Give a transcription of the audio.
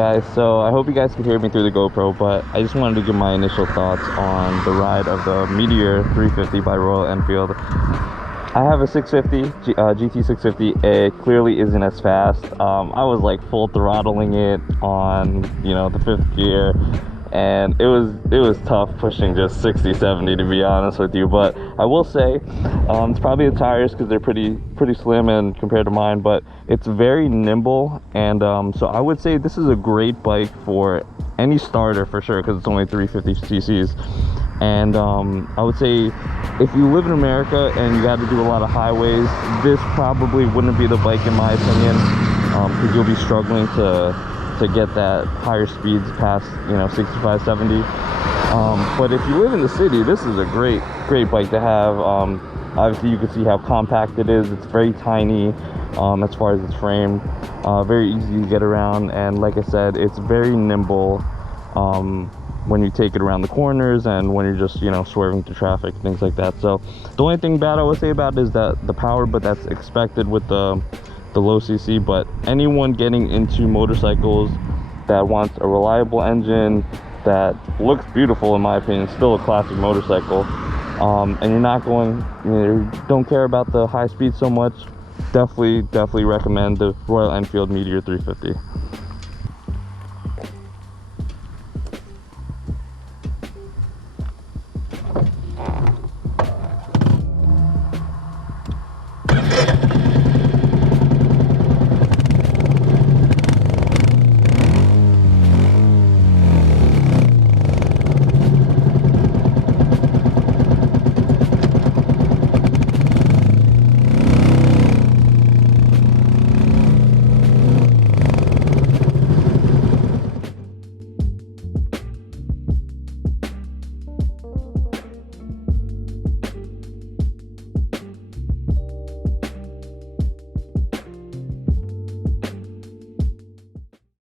guys? So I hope you guys can hear me through the GoPro, but I just wanted to give my initial thoughts on the ride of the Meteor 350 by Royal Enfield. I have a 650 GT 650. It clearly isn't as fast. I was like full throttling it on, you know, the 5th gear, and it was tough pushing just 60-70, to be honest with you. But I will say it's probably the tires, because they're pretty slim and compared to mine, but it's very nimble. And so I would say this is a great bike for any starter for sure, because it's only 350 cc's. And I would say if you live in America and you got to do a lot of highways, this probably wouldn't be the bike in my opinion, because you'll be struggling to get that higher speeds past, you know, 65, 70. But if you live in the city, this is a great bike to have. Obviously you can see how compact it is. It's very tiny as far as its frame, very easy to get around, and like I said, it's very nimble when you take it around the corners and when you're just, you know, swerving through traffic, things like that. So the only thing bad I would say about it is that the power, but that's expected with the low cc. But anyone getting into motorcycles that wants a reliable engine that looks beautiful, in my opinion, still a classic motorcycle, and you're not going, you know, you don't care about the high speed so much, definitely recommend the Royal Enfield Meteor 350.